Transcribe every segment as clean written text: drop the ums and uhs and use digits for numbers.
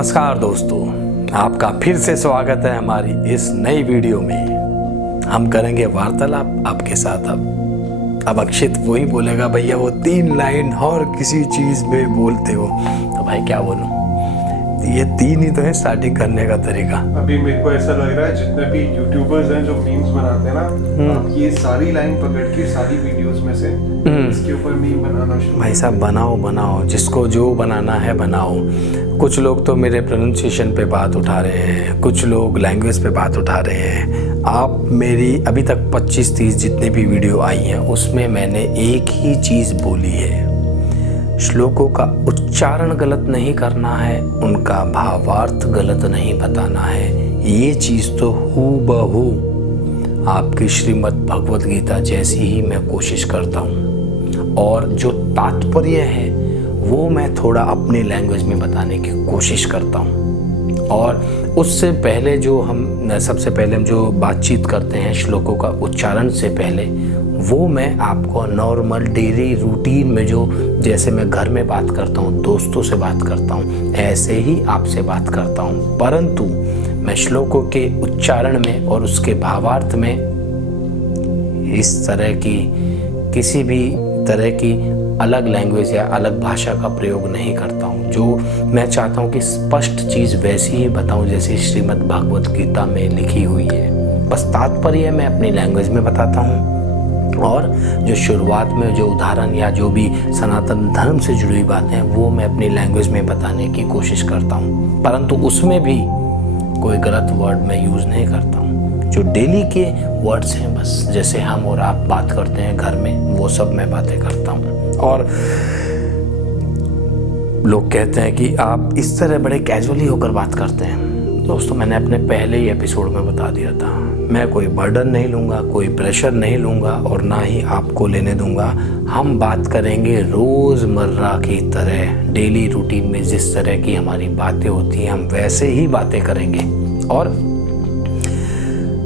नमस्कार दोस्तों, आपका फिर से स्वागत है हमारी इस नई वीडियो में। हम करेंगे वार्तालाप आपके साथ। अब अक्षित वही बोलेगा, भैया वो 3 लाइन और किसी चीज़ में बोलते हो, तो भाई क्या बोलूं। ये 3 ही तो है स्टार्टिंग करने का तरीका। अभी मेरे को ऐसा लग रहा है जितने भी यूट्यूबर्स हैं जो मीम्स बनाते हैं ना, आप ये सारी लाइन पकड़ के सारी वीडियोस में से इसके ऊपर मीम बनाना शुरू। भाई साहब बनाओ, जिसको जो बनाना है बनाओ। कुछ लोग तो मेरे प्रोनाउंसिएशन पे बात उठा रहे हैं, कुछ लोग लैंग्वेज पे बात उठा रहे हैं। आप मेरी अभी तक 25-30 जितनी भी वीडियो आई हैं उसमें मैंने एक ही चीज़ बोली है, श्लोकों का उच्चारण गलत नहीं करना है, उनका भावार्थ गलत नहीं बताना है। ये चीज़ तो हूबहू आपकी श्रीमद् भगवत गीता जैसी ही मैं कोशिश करता हूँ, और जो तात्पर्य है वो मैं थोड़ा अपनी लैंग्वेज में बताने की कोशिश करता हूँ। और उससे पहले सबसे पहले हम जो बातचीत करते हैं श्लोकों का उच्चारण से पहले, वो मैं आपको नॉर्मल डेली रूटीन में जो जैसे मैं घर में बात करता हूँ, दोस्तों से बात करता हूँ, ऐसे ही आपसे बात करता हूँ। परंतु मैं श्लोकों के उच्चारण में और उसके भावार्थ में इस तरह की किसी भी तरह की अलग लैंग्वेज या अलग भाषा का प्रयोग नहीं करता हूँ। जो मैं चाहता हूँ कि स्पष्ट चीज़ वैसी ही बताऊँ जैसी श्रीमद् भागवत गीता में लिखी हुई है। बस तात्पर्य मैं अपनी लैंग्वेज में बताता हूँ, और जो शुरुआत में जो उदाहरण या जो भी सनातन धर्म से जुड़ी हुई बातें हैं वो मैं अपनी लैंग्वेज में बताने की कोशिश करता हूँ। परंतु उसमें भी कोई गलत वर्ड मैं यूज़ नहीं करता हूँ। जो डेली के वर्ड्स हैं, बस जैसे हम और आप बात करते हैं घर में, वो सब मैं बातें करता हूँ। और लोग कहते हैं कि आप इस तरह बड़े कैजुअली होकर बात करते हैं। दोस्तों, मैंने अपने पहले ही एपिसोड में बता दिया था, मैं कोई बर्डन नहीं लूँगा, कोई प्रेशर नहीं लूँगा और ना ही आपको लेने दूँगा। हम बात करेंगे रोज़मर्रा की तरह, डेली रूटीन में जिस तरह की हमारी बातें होती हैं हम वैसे ही बातें करेंगे। और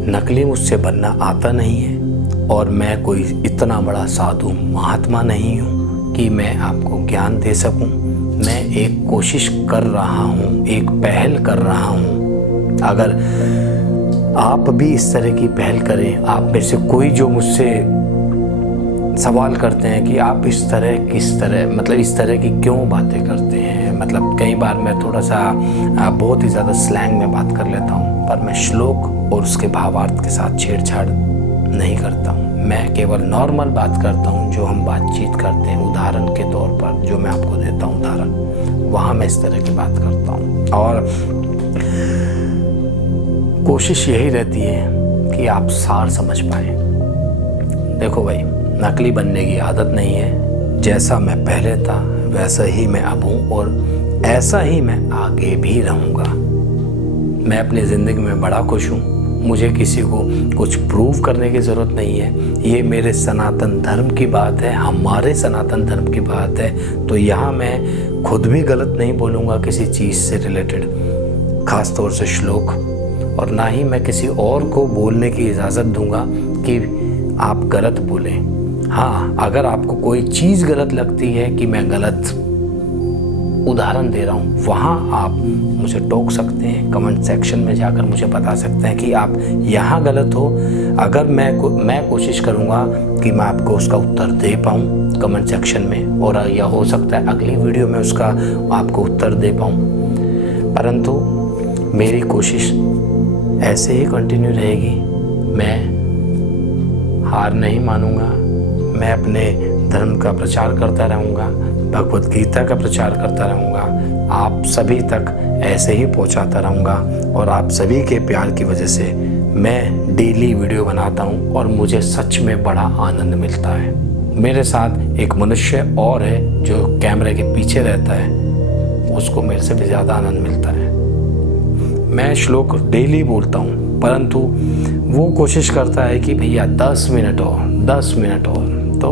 नकली मुझसे बनना आता नहीं है, और मैं कोई इतना बड़ा साधु महात्मा नहीं हूँ कि मैं आपको ज्ञान दे सकूँ। मैं एक कोशिश कर रहा हूँ, एक पहल कर रहा हूँ। अगर आप भी इस तरह की पहल करें, आप में से कोई जो मुझसे सवाल करते हैं कि आप इस तरह की क्यों बातें करते हैं, मतलब कई बार मैं थोड़ा सा बहुत ही ज़्यादा स्लैंग में बात कर लेता हूँ, पर मैं श्लोक और उसके भावार्थ के साथ छेड़छाड़ नहीं करता हूँ। मैं केवल नॉर्मल बात करता हूँ, जो हम बातचीत करते हैं उदाहरण के तौर पर, जो मैं आपको देता हूँ उदाहरण, वहाँ मैं इस तरह की बात करता हूँ। और कोशिश यही रहती है कि आप सार समझ पाए। देखो भाई, नकली बनने की आदत नहीं है। जैसा मैं पहले था वैसा ही मैं अब हूँ, और ऐसा ही मैं आगे भी रहूँगा। मैं अपनी ज़िंदगी में बड़ा खुश हूँ। मुझे किसी को कुछ प्रूव करने की ज़रूरत नहीं है। ये मेरे सनातन धर्म की बात है, हमारे सनातन धर्म की बात है। तो यहाँ मैं खुद भी गलत नहीं बोलूँगा किसी चीज़ से रिलेटेड, ख़ास तौर से श्लोक, और ना ही मैं किसी और को बोलने की इजाज़त दूंगा कि आप गलत बोलें। हाँ, अगर आपको कोई चीज़ गलत लगती है कि मैं गलत उदाहरण दे रहा हूँ, वहाँ आप मुझे टोक सकते हैं, कमेंट सेक्शन में जाकर मुझे बता सकते हैं कि आप यहाँ गलत हो। अगर मैं कोशिश करूँगा कि मैं आपको उसका उत्तर दे पाऊँ कमेंट सेक्शन में, और या हो सकता है अगली वीडियो में उसका आपको उत्तर दे पाऊँ। परंतु मेरी कोशिश ऐसे ही कंटिन्यू रहेगी। मैं हार नहीं मानूंगा। मैं अपने धर्म का प्रचार करता रहूँगा, भगवत गीता का प्रचार करता रहूँगा, आप सभी तक ऐसे ही पहुँचाता रहूँगा। और आप सभी के प्यार की वजह से मैं डेली वीडियो बनाता हूँ, और मुझे सच में बड़ा आनंद मिलता है। मेरे साथ एक मनुष्य और है जो कैमरे के पीछे रहता है, उसको मेरे से भी ज़्यादा आनंद मिलता है। मैं श्लोक डेली बोलता हूँ, परंतु वो कोशिश करता है कि भैया 10 मिनट और। तो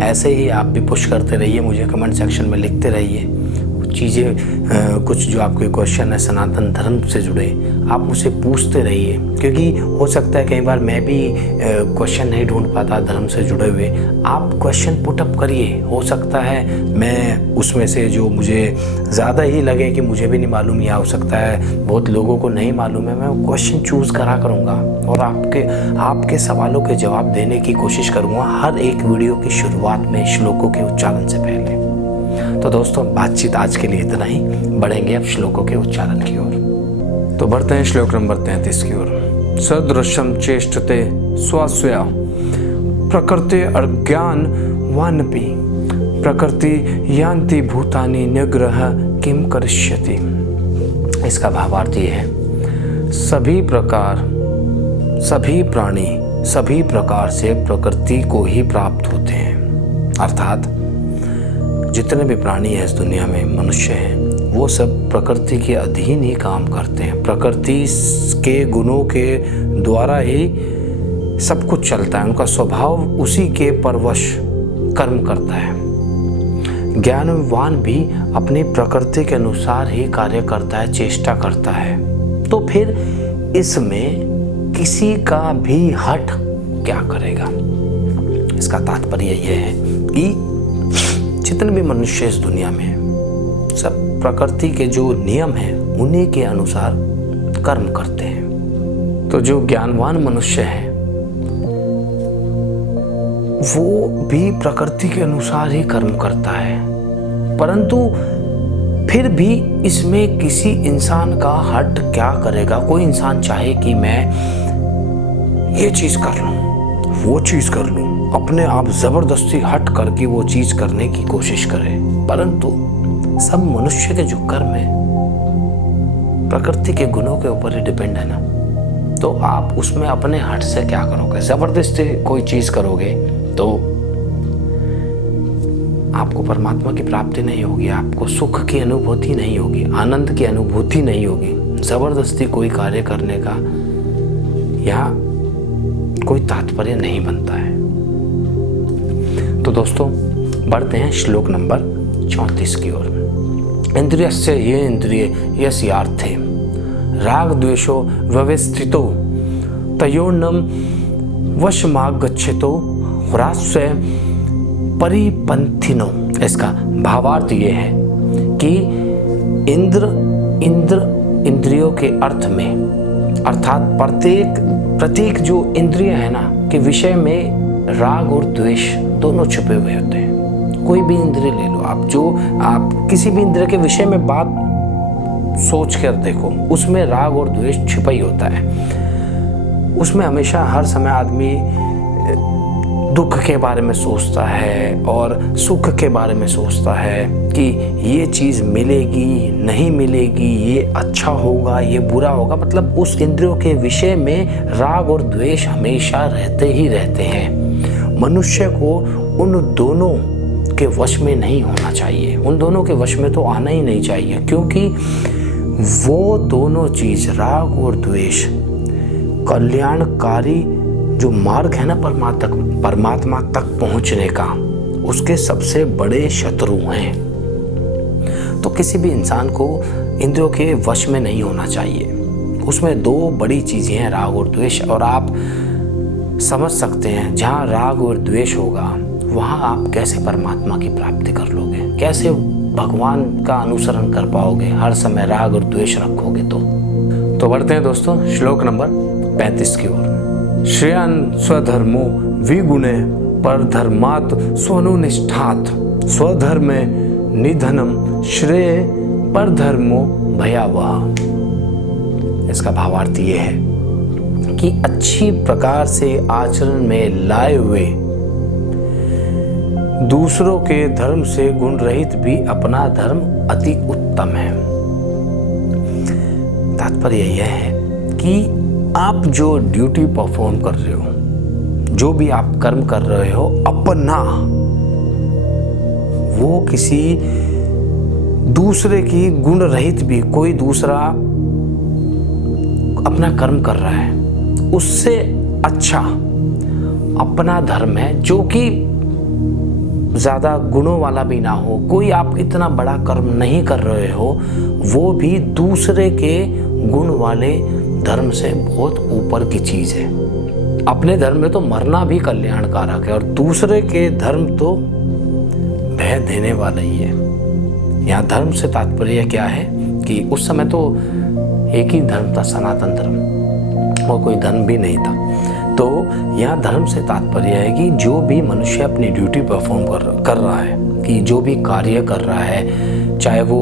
ऐसे ही आप भी पुश करते रहिए, मुझे कमेंट सेक्शन में लिखते रहिए, चीज़ें कुछ जो आपके क्वेश्चन है सनातन धर्म से जुड़े, आप मुझसे पूछते रहिए, क्योंकि हो सकता है कई बार मैं भी क्वेश्चन नहीं ढूंढ पाता धर्म से जुड़े हुए। आप क्वेश्चन पुटअप करिए, हो सकता है मैं उसमें से जो मुझे ज़्यादा ही लगे कि मुझे भी नहीं मालूम, या हो सकता है बहुत लोगों को नहीं मालूम है, मैं क्वेश्चन चूज़ करा करूँगा और आपके सवालों के जवाब देने की कोशिश करूँगा हर एक वीडियो की शुरुआत में श्लोकों के उच्चारण से पहले। तो दोस्तों, बातचीत आज के लिए इतना ही, बढ़ेंगे अब श्लोकों के उच्चारण की ओर। तो बढ़ते हैं श्लोक नंबर 33 की ओर। सदृशम चेष्टते स्वस्वया प्रकृति अज्ञान वानपि प्रकृति यान्ति भूतानि निग्रह किम करिष्यति। इसका भावार्थ ये है, सभी प्राणी सभी प्रकार से प्रकृति को ही प्राप्त होते हैं। अर्थात जितने भी प्राणी हैं इस दुनिया में, मनुष्य हैं, वो सब प्रकृति के अधीन ही काम करते हैं। प्रकृति के गुणों के द्वारा ही सब कुछ चलता है, उनका स्वभाव उसी के परवश कर्म करता है। ज्ञानवान भी अपनी प्रकृति के अनुसार ही कार्य करता है, चेष्टा करता है। तो फिर इसमें किसी का भी हठ क्या करेगा? इसका तात्पर्य यह है कि जितने भी मनुष्य इस दुनिया में हैं, सब प्रकृति के जो नियम हैं उन्हीं के अनुसार कर्म करते हैं। तो जो ज्ञानवान मनुष्य है वो भी प्रकृति के अनुसार ही कर्म करता है, परंतु फिर भी इसमें किसी इंसान का हट क्या करेगा? कोई इंसान चाहे कि मैं ये चीज कर लूं, वो चीज कर लूं, अपने आप जबरदस्ती हट करके वो चीज करने की कोशिश करे, परंतु सब मनुष्य के जो कर्म है प्रकृति के गुणों के ऊपर ही डिपेंड है ना। तो आप उसमें अपने हट से क्या करोगे? जबरदस्ती कोई चीज करोगे तो आपको परमात्मा की प्राप्ति नहीं होगी, आपको सुख की अनुभूति नहीं होगी, आनंद की अनुभूति नहीं होगी। जबरदस्ती कोई कार्य करने का यहाँ कोई तात्पर्य नहीं बनता है। तो दोस्तों, बढ़ते हैं श्लोक नंबर 34 की ओर। इंद्रियस्य ये इंद्रिय यस्यार्थे राग द्वेषो व्यवस्थितो तयोर्नम वशमागच्छतो ह्रास्व परिपंथिनो। इसका भावार्थ ये है कि इंद्रियों के अर्थ में, अर्थात प्रत्येक जो इंद्रिय है ना के विषय में राग और द्वेष दोनों छुपे हुए होते हैं। कोई भी इंद्रिय ले लो आप किसी भी इंद्रिय के विषय में बात सोच कर देखो, उसमें राग और द्वेष छिपा ही होता है। उसमें हमेशा हर समय आदमी दुख के बारे में सोचता है और सुख के बारे में सोचता है कि ये चीज़ मिलेगी नहीं मिलेगी, ये अच्छा होगा ये बुरा होगा। मतलब उस इंद्रियों के विषय में राग और द्वेष हमेशा रहते ही रहते हैं। मनुष्य को उन दोनों के वश में नहीं होना चाहिए, उन दोनों के वश में तो आना ही नहीं चाहिए, क्योंकि वो दोनों चीज़ राग और द्वेष कल्याणकारी जो मार्ग है ना परमात्मा तक पहुंचने का, उसके सबसे बड़े शत्रु हैं। तो किसी भी इंसान को इंद्रियों के वश में नहीं होना चाहिए। उसमें दो बड़ी चीज़ें हैं, राग और द्वेष। और आप समझ सकते हैं जहाँ राग और द्वेष होगा वहाँ आप कैसे परमात्मा की प्राप्ति कर लोगे, कैसे भगवान का अनुसरण कर पाओगे, हर समय राग और द्वेष रखोगे तो बढ़ते हैं दोस्तों श्लोक नंबर 35 की ओर। श्रेयान स्वधर्मो विगुणे परधर्मात् स्वनुनिष्ठात् स्वधर्मे निधनम श्रेय परधर्मो भयावह। इसका भावार्थ ये है कि अच्छी प्रकार से आचरण में लाए हुए दूसरों के धर्म से गुण रहित भी अपना धर्म अति उत्तम है। तात्पर्य यह है कि आप जो ड्यूटी परफॉर्म कर रहे हो, जो भी आप कर्म कर रहे हो, अपना वो किसी दूसरे की गुण रहित भी कोई दूसरा अपना कर्म कर रहा है, उससे अच्छा अपना धर्म है, जो कि ज़्यादा गुणों वाला भी ना हो, कोई आप इतना बड़ा कर्म नहीं कर रहे हो, वो भी दूसरे के गुण वाले धर्म से बहुत ऊपर की चीज़ है। अपने धर्म में तो मरना भी कल्याणकारक है और दूसरे के धर्म तो भय देने वाला ही है। यहाँ धर्म से तात्पर्य क्या है कि उस समय तो एक ही धर्म था, सनातन धर्म, और कोई धर्म भी नहीं था। तो यहाँ धर्म से तात्पर्य है कि जो भी मनुष्य अपनी ड्यूटी परफॉर्म कर रहा है, कि जो भी कार्य कर रहा है, चाहे वो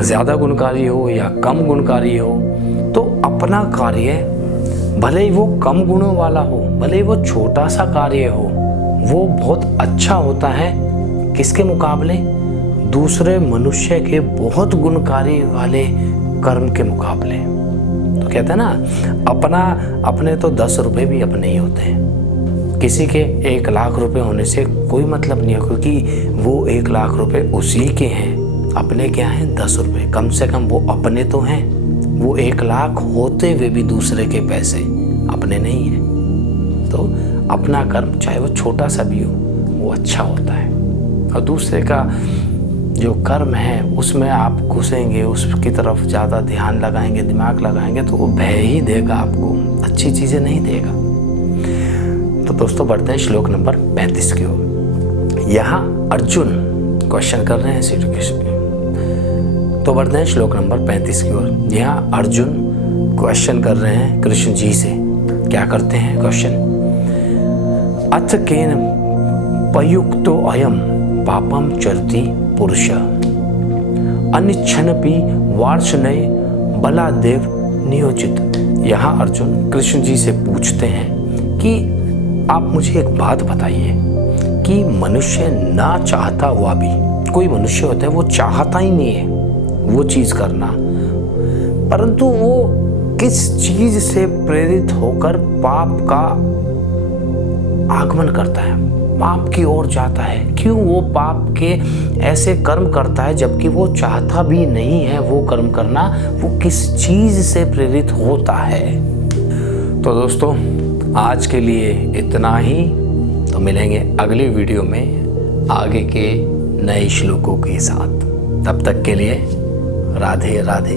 ज़्यादा गुणकारी हो या कम गुणकारी हो, तो अपना कार्य भले ही वो कम गुणों वाला हो, भले ही वो छोटा सा कार्य हो, वो बहुत अच्छा होता है। किसके मुकाबले? दूसरे मनुष्य के बहुत गुणकारी वाले कर्म के मुकाबले। तो कहते हैं ना, अपने तो 10 रुपये भी अपने ही होते हैं। किसी के 1 लाख रुपए होने से कोई मतलब नहीं है, क्योंकि वो 1 लाख रुपए उसी के हैं। अपने क्या हैं? 10 रुपये। कम से कम वो अपने तो हैं। वो 1 लाख होते हुए भी दूसरे के पैसे अपने नहीं हैं। तो अपना कर्म चाहे वो छोटा सा भी हो, वो अच्छा होता है। और दूसरे का जो कर्म है उसमें आप घुसेंगे, उसकी तरफ ज़्यादा ध्यान लगाएंगे, दिमाग लगाएंगे, तो वो भय ही देगा आपको, अच्छी चीज़ें नहीं देगा। तो दोस्तों बढ़ते हैं श्लोक नंबर 35 की ओर। यहाँ अर्जुन क्वेश्चन कर रहे हैं श्री कृष्ण। तो बढ़ते हैं श्लोक नंबर 35 की ओर। यहाँ अर्जुन क्वेश्चन कर रहे हैं कृष्ण जी से। क्या करते हैं क्वेश्चन? अथ केन पयुक्तो अयम पापम चरति पुरुष अनिच्छनपि वार्ष्णेय बलादेव नियोजित। यहाँ अर्जुन कृष्ण जी से पूछते हैं कि आप मुझे एक बात बताइए कि मनुष्य ना चाहता हुआ भी, कोई मनुष्य होता है वो चाहता ही नहीं है वो चीज़ करना, परंतु वो किस चीज़ से प्रेरित होकर पाप का आगमन करता है, पाप की ओर जाता है? क्यों वो पाप के ऐसे कर्म करता है जबकि वो चाहता भी नहीं है वो कर्म करना? वो किस चीज़ से प्रेरित होता है? तो दोस्तों आज के लिए इतना ही। तो मिलेंगे अगली वीडियो में आगे के नए श्लोकों के साथ। तब तक के लिए राधे राधे।